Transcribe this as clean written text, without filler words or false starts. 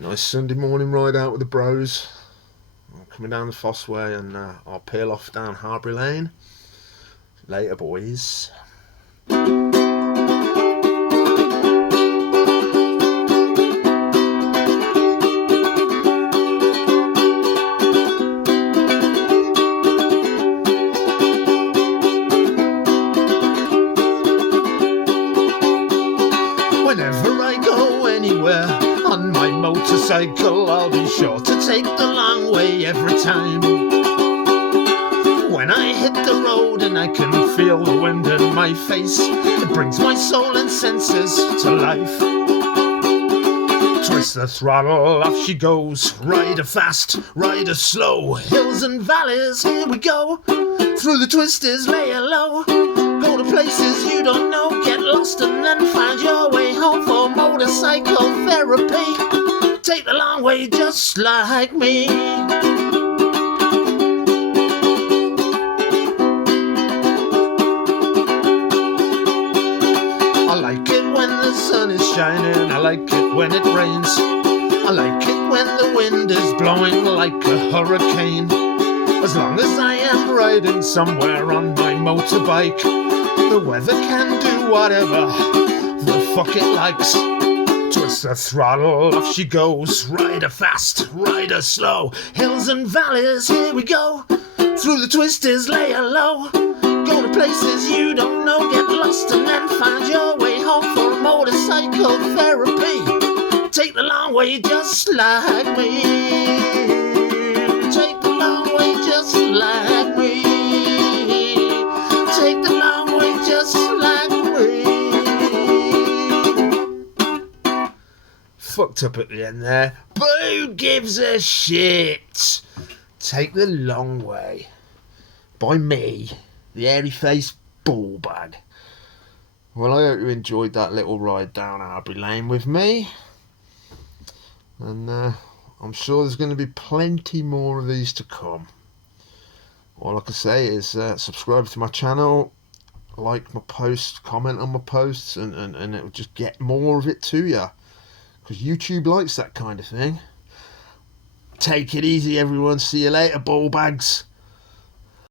Nice Sunday morning ride out with the bros. I'm coming down the Fossway and I'll peel off down Harbury Lane. Later, boys. Whenever I go anywhere on my motorcycle, I'll be sure to take the long way every time. When I hit the road and I can feel the wind in my face, it brings my soul and senses to life. Twist the throttle, off she goes. Ride her fast, ride her slow. Hills and valleys, here we go. Through the twisters, lay her low. Go to places you don't know. Get lost and then find your way home for motorcycle therapy. Take the long way just like me. I like it when the sun is shining, I like it when it rains, I like it when the wind is blowing like a hurricane. As long as I am riding somewhere on my motorbike, the weather can do whatever the fuck it likes. Twist the throttle, off she goes. Ride her fast, ride her slow. Hills and valleys, here we go. Through the twisters, lay her low. Go to places you don't know. Get lost and then find your way home for motorcycle therapy. Take the long way just like me. Take the long way just like me. Take the long way just like me. Fucked up at the end there, but who gives a shit? Take the long way. By me, the airy-faced ball bag. Well, I hope you enjoyed that little ride down Harbury Lane with me. And I'm sure there's going to be plenty more of these to come. All I can say is subscribe to my channel, like my posts, comment on my posts, and it'll just get more of it to you. Because YouTube likes that kind of thing. Take it easy, everyone. See you later, ball bags.